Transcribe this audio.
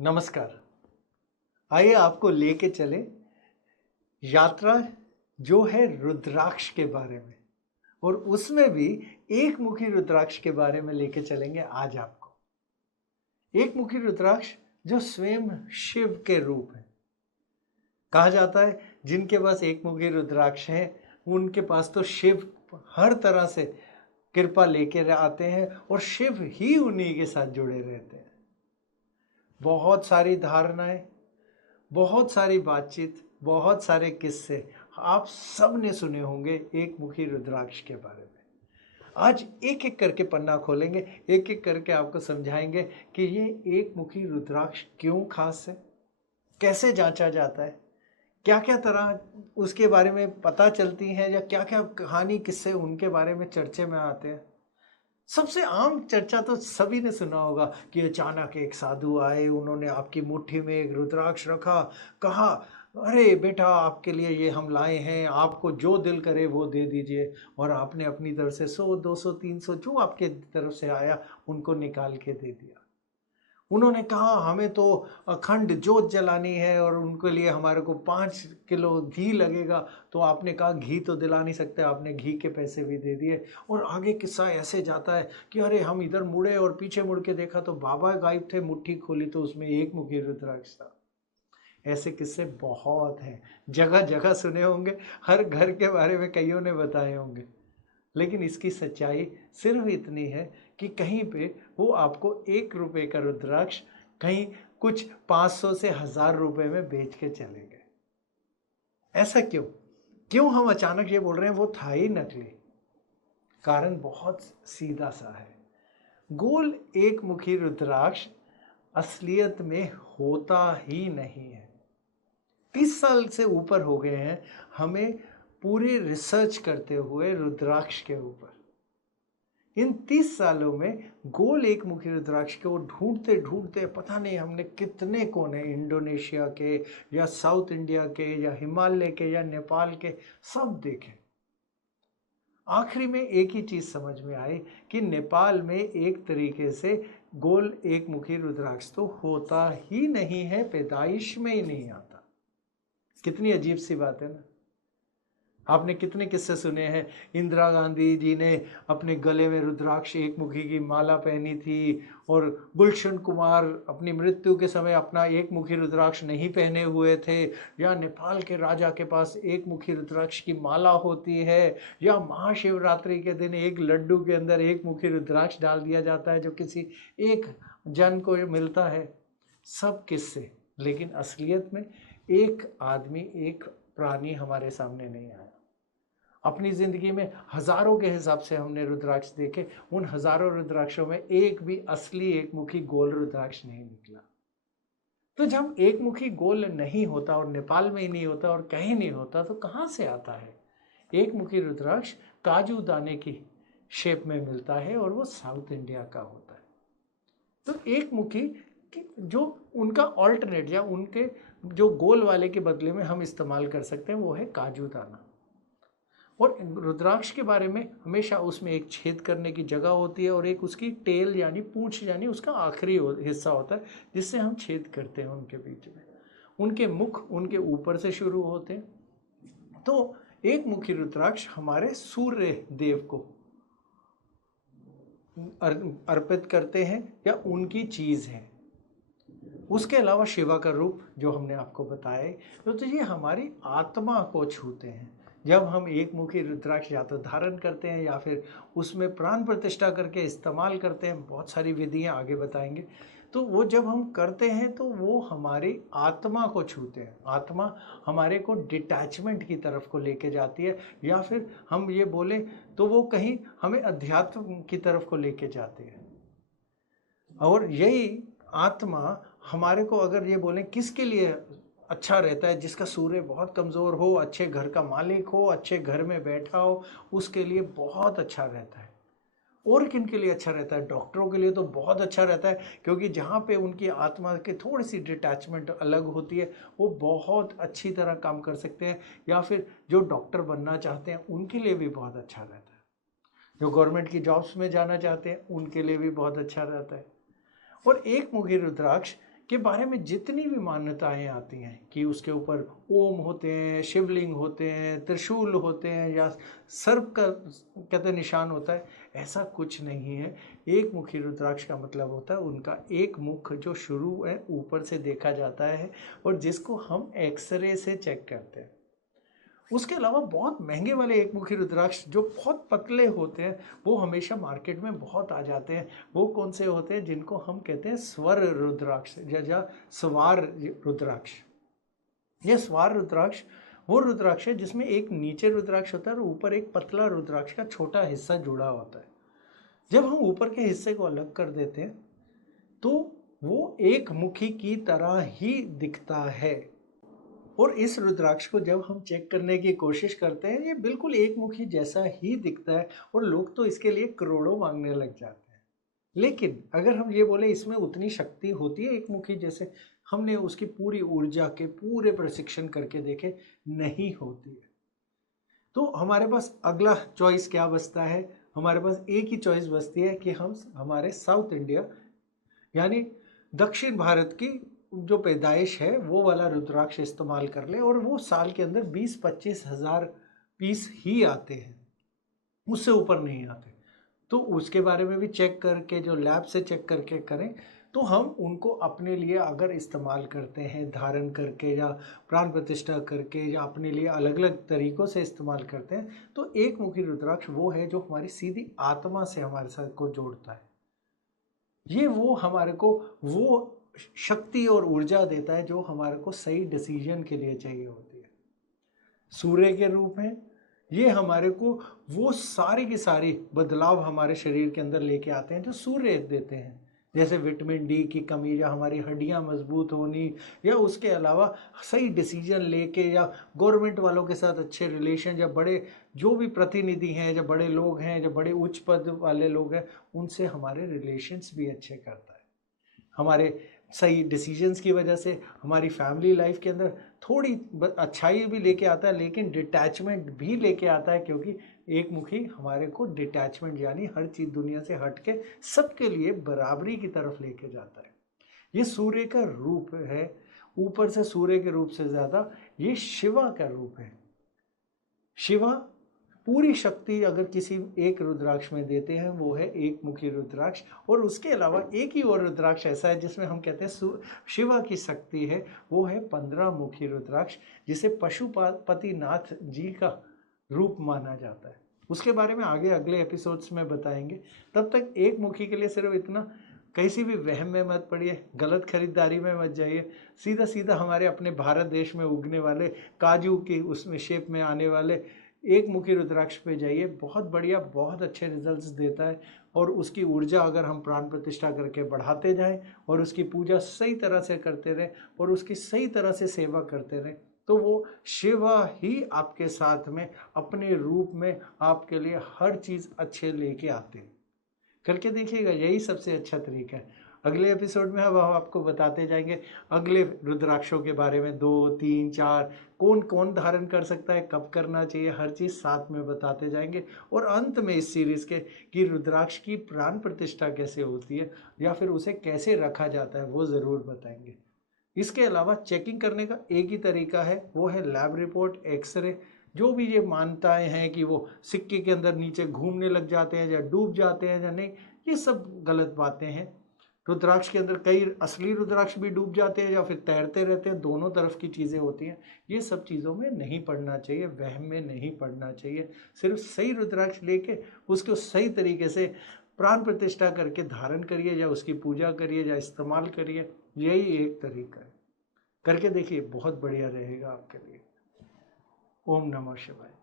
नमस्कार। आइए आपको लेके चले यात्रा जो है रुद्राक्ष के बारे में, और उसमें भी एक मुखी रुद्राक्ष के बारे में लेके चलेंगे आज आपको। एक मुखी रुद्राक्ष जो स्वयं शिव के रूप है। कहा जाता है जिनके पास एक मुखी रुद्राक्ष है उनके पास तो शिव हर तरह से कृपा लेके आते हैं और शिव ही उन्हीं के साथ जुड़े रहते हैं। बहुत सारी धारणाएं, बहुत सारी बातचीत, बहुत सारे किस्से आप सब ने सुने होंगे एक मुखी रुद्राक्ष के बारे में। आज एक एक करके पन्ना खोलेंगे, एक एक करके आपको समझाएंगे कि ये एक मुखी रुद्राक्ष क्यों खास है, कैसे जांचा जाता है, क्या क्या तरह उसके बारे में पता चलती हैं, या क्या क्या कहानी किस्से उनके बारे में चर्चे में आते हैं। सबसे आम चर्चा तो सभी ने सुना होगा कि अचानक एक साधु आए, उन्होंने आपकी मुट्ठी में एक रुद्राक्ष रखा, कहा अरे बेटा आपके लिए ये हम लाए हैं, आपको जो दिल करे वो दे दीजिए। और आपने अपनी तरफ से 100 200 300 जो आपके तरफ से आया उनको निकाल के दे दिया। उन्होंने कहा हमें तो अखंड जोत जलानी है और उनके लिए हमारे को 5 किलो घी लगेगा। तो आपने कहा घी तो दिला नहीं सकते, आपने घी के पैसे भी दे दिए। और आगे किस्सा ऐसे जाता है कि अरे हम इधर मुड़े और पीछे मुड़ के देखा तो बाबा गायब थे, मुट्ठी खोली तो उसमें एक मुखी रुद्राक्ष था। ऐसे किस्से बहुत हैं, जगह जगह सुने होंगे, हर घर के बारे में कईयों ने बताए होंगे। लेकिन इसकी सच्चाई सिर्फ इतनी है कि कहीं पे वो आपको 1 रुपए का रुद्राक्ष कहीं कुछ 500 से 1000 रुपए में बेच के चले गए। ऐसा क्यों? क्यों हम अचानक ये बोल रहे हैं वो था ही नकली? कारण बहुत सीधा सा है। गोल एक मुखी रुद्राक्ष असलियत में होता ही नहीं है। 30 साल से ऊपर हो गए हैं हमें पूरी रिसर्च करते हुए रुद्राक्ष के ऊपर। इन 30 सालों में गोल एक मुखी रुद्राक्ष को ढूंढते ढूंढते पता नहीं हमने कितने कोने, इंडोनेशिया के या साउथ इंडिया के या हिमालय के या नेपाल के, सब देखे। आखिरी में एक ही चीज समझ में आई कि नेपाल में एक तरीके से गोल एक मुखी रुद्राक्ष तो होता ही नहीं है, पैदाइश में ही नहीं आता। कितनी अजीब सी बात है ना। आपने कितने किस्से सुने हैं, इंदिरा गांधी जी ने अपने गले में रुद्राक्ष एक मुखी की माला पहनी थी, और गुलशन कुमार अपनी मृत्यु के समय अपना एक मुखी रुद्राक्ष नहीं पहने हुए थे, या नेपाल के राजा के पास एक मुखी रुद्राक्ष की माला होती है, या महाशिवरात्रि के दिन एक लड्डू के अंदर एक मुखी रुद्राक्ष डाल दिया जाता है जो किसी एक जन को मिलता है। सब किस्से, लेकिन असलियत में एक आदमी, एक प्राणी हमारे सामने नहीं आया। अपनी जिंदगी में हजारों के हिसाब से हमने रुद्राक्ष देखे, उन हजारों रुद्राक्षों में एक भी असली एक मुखी गोल रुद्राक्ष नहीं निकला। तो जब एक मुखी गोल नहीं होता और नेपाल में ही नहीं होता और कहीं नहीं होता तो कहां से आता है? एक मुखी रुद्राक्ष काजू दाने की शेप में मिलता है और वो साउथ इंडिया का होता है। तो एक मुखी जो उनका ऑल्टरनेट या उनके जो गोल वाले के बदले में हम इस्तेमाल कर सकते हैं वो है काजू दाना। और रुद्राक्ष के बारे में हमेशा उसमें एक छेद करने की जगह होती है और एक उसकी टेल यानी पूंछ यानी उसका आखिरी हिस्सा होता है जिससे हम छेद करते हैं उनके बीच में। उनके मुख उनके ऊपर से शुरू होते हैं। तो एक मुखी रुद्राक्ष हमारे सूर्य देव को अर्पित करते हैं या उनकी चीज है। उसके अलावा शिवा का रूप जो हमने आपको बताया, तो ये हमारी आत्मा को छूते हैं। जब हम एक मुखी रुद्राक्ष या तो धारण करते हैं या फिर उसमें प्राण प्रतिष्ठा करके इस्तेमाल करते हैं, बहुत सारी विधियां आगे बताएंगे। तो वो जब हम करते हैं तो वो हमारी आत्मा को छूते हैं। आत्मा हमारे को डिटैचमेंट की तरफ को लेके जाती है, या फिर हम ये बोले तो वो कहीं हमें अध्यात्म की तरफ को लेके जाती है। और यही आत्मा हमारे को, अगर ये बोलें किसके लिए अच्छा रहता है, जिसका सूर्य बहुत कमज़ोर हो, अच्छे घर का मालिक हो, अच्छे घर में बैठा हो, उसके लिए बहुत अच्छा रहता है। और किन के लिए अच्छा रहता है? डॉक्टरों के लिए तो बहुत अच्छा रहता है, क्योंकि जहाँ पे उनकी आत्मा की थोड़ी सी डिटैचमेंट अलग होती है वो बहुत अच्छी तरह काम कर सकते हैं। या फिर जो डॉक्टर बनना चाहते हैं उनके लिए भी बहुत अच्छा रहता है। जो गवर्नमेंट की जॉब्स में जाना चाहते हैं उनके लिए भी बहुत अच्छा रहता है। और एक मुखी रुद्राक्ष के बारे में जितनी भी मान्यताएं आती हैं कि उसके ऊपर ओम होते हैं, शिवलिंग होते हैं, त्रिशूल होते हैं या सर्प का कहते निशान होता है, ऐसा कुछ नहीं है। एक मुखी रुद्राक्ष का मतलब होता है उनका एक मुख जो शुरू है ऊपर से देखा जाता है और जिसको हम एक्सरे से चेक करते हैं। उसके अलावा बहुत महंगे वाले एक मुखी रुद्राक्ष जो बहुत पतले होते हैं वो हमेशा मार्केट में बहुत आ जाते हैं। वो कौन से होते हैं? जिनको हम कहते हैं स्वर रुद्राक्ष या स्वार रुद्राक्ष। यह स्वार रुद्राक्ष वो रुद्राक्ष है जिसमें एक नीचे रुद्राक्ष होता है और ऊपर एक पतला रुद्राक्ष का छोटा हिस्सा जुड़ा होता है। जब हम ऊपर के हिस्से को अलग कर देते हैं तो वो एक मुखी की तरह ही दिखता है। और इस रुद्राक्ष को जब हम चेक करने की कोशिश करते हैं ये बिल्कुल एक मुखी जैसा ही दिखता है और लोग तो इसके लिए करोड़ों मांगने लग जाते हैं। लेकिन अगर हम ये बोले इसमें उतनी शक्ति होती है एक मुखी जैसे, हमने उसकी पूरी ऊर्जा के पूरे प्रशिक्षण करके देखे, नहीं होती है। तो हमारे पास अगला चॉइस क्या बचता है? हमारे पास एक ही चॉइस बचती है कि हम हमारे साउथ इंडिया यानी दक्षिण भारत की जो पैदाइश है वो वाला रुद्राक्ष इस्तेमाल कर ले और वो साल के अंदर 20-25 हज़ार पीस ही आते हैं, उससे ऊपर नहीं आते। तो उसके बारे में भी चेक करके जो लैब से चेक करके करें तो हम उनको अपने लिए अगर इस्तेमाल करते हैं धारण करके या प्राण प्रतिष्ठा करके या अपने लिए अलग अलग तरीक़ों से इस्तेमाल करते हैं तो एक मुखी रुद्राक्ष वो है जो हमारी सीधी आत्मा से हमारे साथ को जोड़ता है। ये वो हमारे को वो शक्ति और ऊर्जा देता है जो हमारे को सही डिसीजन के लिए चाहिए होती है। सूर्य के रूप में ये हमारे को वो सारी की सारी बदलाव हमारे शरीर के अंदर लेके आते हैं जो सूर्य देते हैं, जैसे विटामिन डी की कमी या हमारी हड्डियां मजबूत होनी या उसके अलावा सही डिसीजन लेके या गवर्नमेंट वालों के साथ अच्छे रिलेशन या बड़े जो भी प्रतिनिधि हैं, जो बड़े लोग हैं, जो बड़े उच्च पद वाले लोग हैं, उनसे हमारे रिलेशंस भी अच्छे करता है। हमारे सही डिसीजंस की वजह से हमारी फैमिली लाइफ के अंदर थोड़ी अच्छाई भी लेके आता है लेकिन डिटैचमेंट भी लेके आता है, क्योंकि एक मुखी हमारे को डिटैचमेंट यानी हर चीज़ दुनिया से हट के सबके लिए बराबरी की तरफ लेके जाता है। ये सूर्य का रूप है, ऊपर से सूर्य के रूप से ज़्यादा ये शिवा का रूप है। शिवा पूरी शक्ति अगर किसी एक रुद्राक्ष में देते हैं वो है एक मुखी रुद्राक्ष। और उसके अलावा एक ही और रुद्राक्ष ऐसा है जिसमें हम कहते हैं शिवा की शक्ति है, वो है 15 मुखी रुद्राक्ष जिसे पशुपतिनाथ जी का रूप माना जाता है। उसके बारे में आगे अगले एपिसोड्स में बताएंगे। तब तक एक मुखी के लिए सिर्फ इतना, किसी भी वहम में मत पड़िए, गलत खरीदारी में मत जाइए, सीधा सीधा हमारे अपने भारत देश में उगने वाले काजू की उसमें शेप में आने वाले एक मुखी रुद्राक्ष पे जाइए। बहुत बढ़िया, बहुत अच्छे रिजल्ट्स देता है। और उसकी ऊर्जा अगर हम प्राण प्रतिष्ठा करके बढ़ाते जाएं और उसकी पूजा सही तरह से करते रहें और उसकी सही तरह से सेवा करते रहें तो वो शिवा ही आपके साथ में अपने रूप में आपके लिए हर चीज़ अच्छे लेके आते हैं। करके देखिएगा, यही सबसे अच्छा तरीका है। अगले एपिसोड में अब हम आपको बताते जाएंगे अगले रुद्राक्षों के बारे में, 2, 3, 4 कौन कौन धारण कर सकता है, कब करना चाहिए, हर चीज़ साथ में बताते जाएंगे। और अंत में इस सीरीज़ के कि रुद्राक्ष की प्राण प्रतिष्ठा कैसे होती है या फिर उसे कैसे रखा जाता है वो ज़रूर बताएंगे। इसके अलावा चेकिंग करने का एक ही तरीका है, वो है लैब रिपोर्ट, एक्सरे। जो भी ये मानताएं हैं कि वो सिक्के के अंदर नीचे घूमने लग जाते हैं या डूब जाते हैं या नहीं, ये सब गलत बातें हैं। रुद्राक्ष के अंदर कई असली रुद्राक्ष भी डूब जाते हैं या फिर तैरते रहते हैं, दोनों तरफ की चीज़ें होती हैं। ये सब चीज़ों में नहीं पड़ना चाहिए, वहम में नहीं पड़ना चाहिए। सिर्फ सही रुद्राक्ष लेके उसको सही तरीके से प्राण प्रतिष्ठा करके धारण करिए या उसकी पूजा करिए या इस्तेमाल करिए, यही एक तरीका है। करके देखिए, बहुत बढ़िया रहेगा आपके लिए। ओम नमः शिवाय।